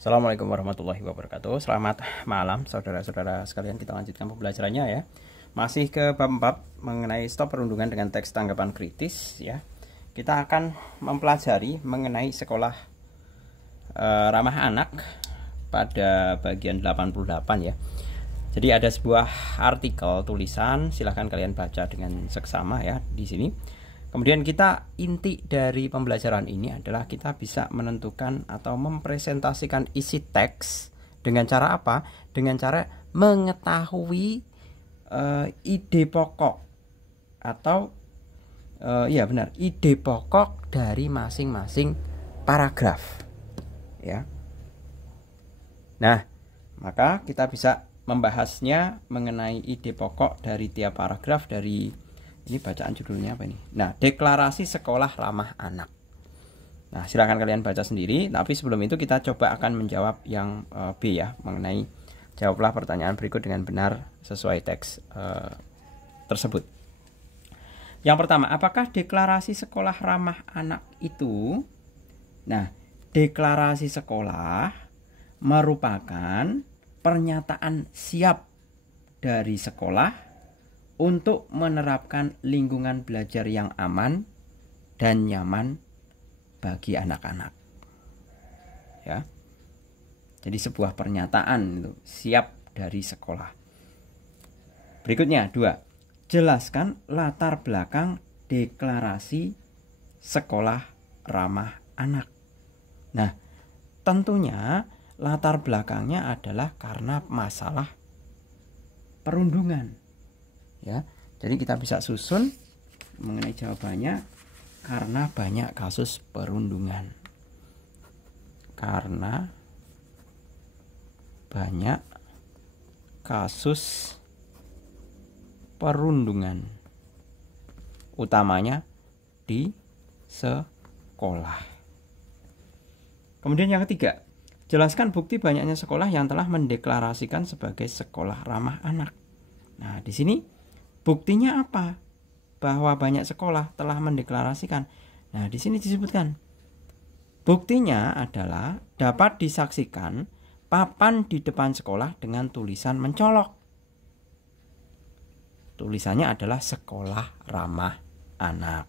Assalamualaikum warahmatullahi wabarakatuh. Selamat malam saudara-saudara sekalian. Kita lanjutkan pembelajarannya ya. Masih ke bab 4 mengenai stop perundungan dengan teks tanggapan kritis ya. Kita akan mempelajari mengenai sekolah ramah anak pada bagian 88 ya. Jadi ada sebuah artikel tulisan, silahkan kalian baca dengan seksama ya di sini. Kemudian inti dari pembelajaran ini adalah kita bisa menentukan atau mempresentasikan isi teks dengan cara apa? Dengan cara mengetahui ide pokok atau ide pokok dari masing-masing paragraf. Ya. Nah, maka kita bisa membahasnya mengenai ide pokok dari tiap paragraf dari ini bacaan judulnya apa ini? Nah, deklarasi sekolah ramah anak. Nah, silakan kalian baca sendiri. Tapi sebelum itu kita coba akan menjawab yang B ya, mengenai jawablah pertanyaan berikut dengan benar sesuai teks tersebut. Yang pertama, apakah deklarasi sekolah ramah anak itu? Nah, deklarasi sekolah merupakan pernyataan siap dari sekolah untuk menerapkan lingkungan belajar yang aman dan nyaman bagi anak-anak. Ya. Jadi sebuah pernyataan itu siap dari sekolah. Berikutnya 2. Jelaskan latar belakang deklarasi sekolah ramah anak. Nah, tentunya latar belakangnya adalah karena masalah perundungan. Ya, jadi kita bisa susun mengenai jawabannya karena banyak kasus perundungan. Karena banyak kasus perundungan, utamanya di sekolah. Kemudian yang ketiga, jelaskan bukti banyaknya sekolah yang telah mendeklarasikan sebagai sekolah ramah anak. Nah, di sini buktinya apa? Bahwa banyak sekolah telah mendeklarasikan. Nah, di sini disebutkan. Buktinya adalah dapat disaksikan papan di depan sekolah dengan tulisan mencolok. Tulisannya adalah sekolah ramah anak.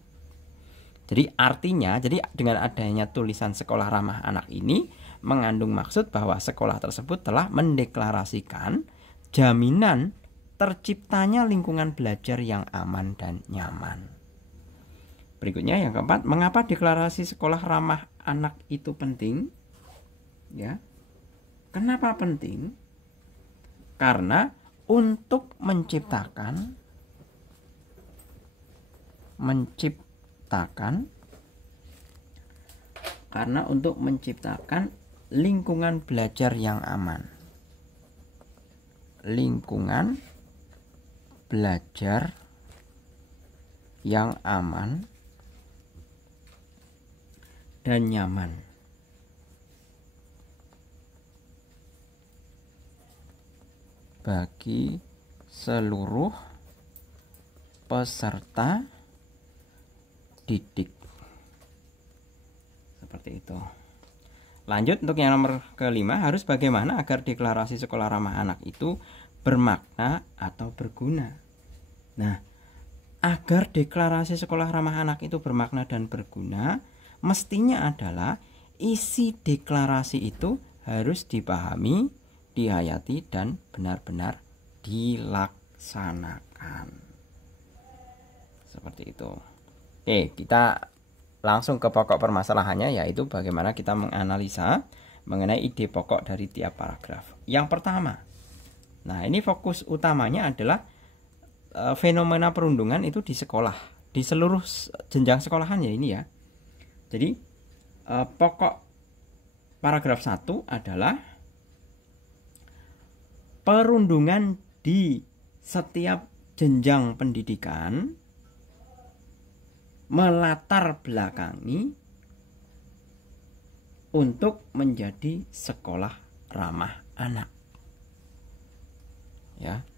Jadi artinya, dengan adanya tulisan sekolah ramah anak ini mengandung maksud bahwa sekolah tersebut telah mendeklarasikan jaminan terciptanya lingkungan belajar yang aman dan nyaman. Berikutnya yang keempat, mengapa deklarasi sekolah ramah anak itu penting? Ya. Kenapa penting? Karena untuk menciptakan lingkungan belajar yang aman. Lingkungan belajar yang aman dan nyaman bagi seluruh peserta didik. Seperti itu. Lanjut untuk yang nomor kelima, harus bagaimana agar deklarasi sekolah ramah anak itu bermakna atau berguna. Nah, agar deklarasi sekolah ramah anak itu bermakna dan berguna, mestinya adalah isi deklarasi itu harus dipahami, dihayati, dan benar-benar dilaksanakan. Seperti itu. Oke, kita langsung ke pokok permasalahannya, yaitu bagaimana kita menganalisa mengenai ide pokok dari tiap paragraf. Yang pertama, nah ini fokus utamanya adalah fenomena perundungan itu di sekolah, di seluruh jenjang sekolahan ya ini ya. Jadi pokok paragraf 1 adalah perundungan di setiap jenjang pendidikan melatar belakangi untuk menjadi sekolah ramah anak. Ya.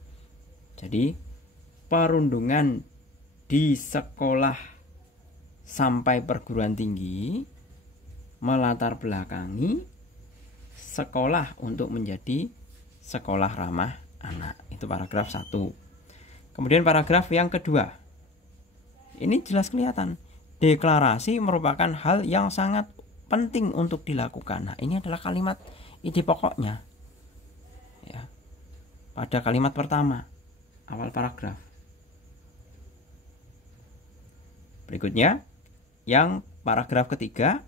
Jadi perundungan di sekolah sampai perguruan tinggi melatar belakangi sekolah untuk menjadi sekolah ramah anak. Itu paragraf 1. Kemudian paragraf yang kedua. Ini jelas kelihatan. Deklarasi merupakan hal yang sangat penting untuk dilakukan. Nah, ini adalah kalimat ide pokoknya. Ya. Pada kalimat pertama, awal paragraf. Berikutnya, yang paragraf ketiga,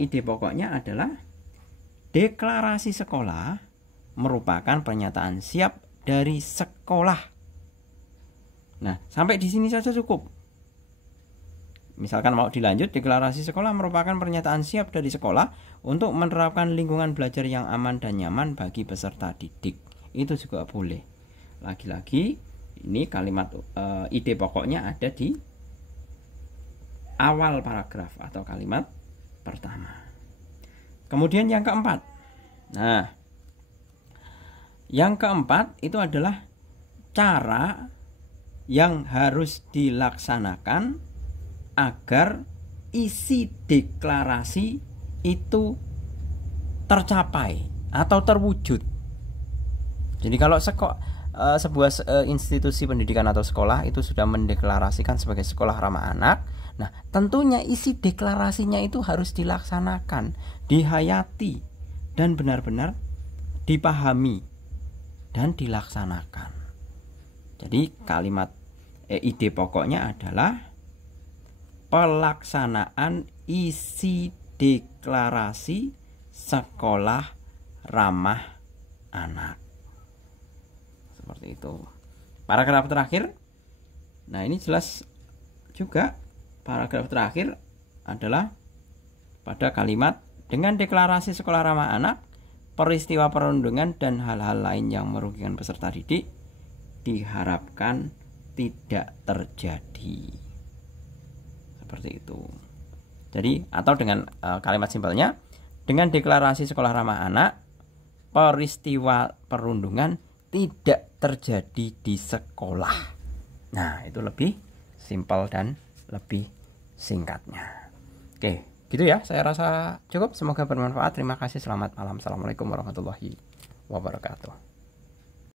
ide pokoknya adalah deklarasi sekolah merupakan pernyataan siap dari sekolah. Nah, sampai di sini saja cukup. Misalkan mau dilanjut, deklarasi sekolah merupakan pernyataan siap dari sekolah untuk menerapkan lingkungan belajar yang aman dan nyaman bagi peserta didik. Itu juga boleh. Lagi-lagi, ini kalimat ide pokoknya ada di awal paragraf atau kalimat pertama. Kemudian yang keempat. Nah, yang keempat itu adalah cara yang harus dilaksanakan agar isi deklarasi itu tercapai atau terwujud. Jadi kalau sebuah institusi pendidikan atau sekolah itu sudah mendeklarasikan sebagai sekolah ramah anak, nah tentunya isi deklarasinya itu harus dilaksanakan, dihayati, dan benar-benar dipahami dan dilaksanakan. Jadi kalimat ide pokoknya adalah pelaksanaan isi deklarasi sekolah ramah anak. Seperti itu. Paragraf terakhir. Nah, ini jelas juga paragraf terakhir adalah pada kalimat dengan deklarasi sekolah ramah anak, peristiwa perundungan dan hal-hal lain yang merugikan peserta didik diharapkan tidak terjadi. Seperti itu. Jadi atau dengan kalimat simpelnya, dengan deklarasi sekolah ramah anak, peristiwa perundungan tidak terjadi di sekolah. Nah, itu lebih simpel dan lebih singkatnya. Oke, gitu ya. Saya rasa cukup. Semoga bermanfaat. Terima kasih. Selamat malam. Assalamualaikum warahmatullahi wabarakatuh.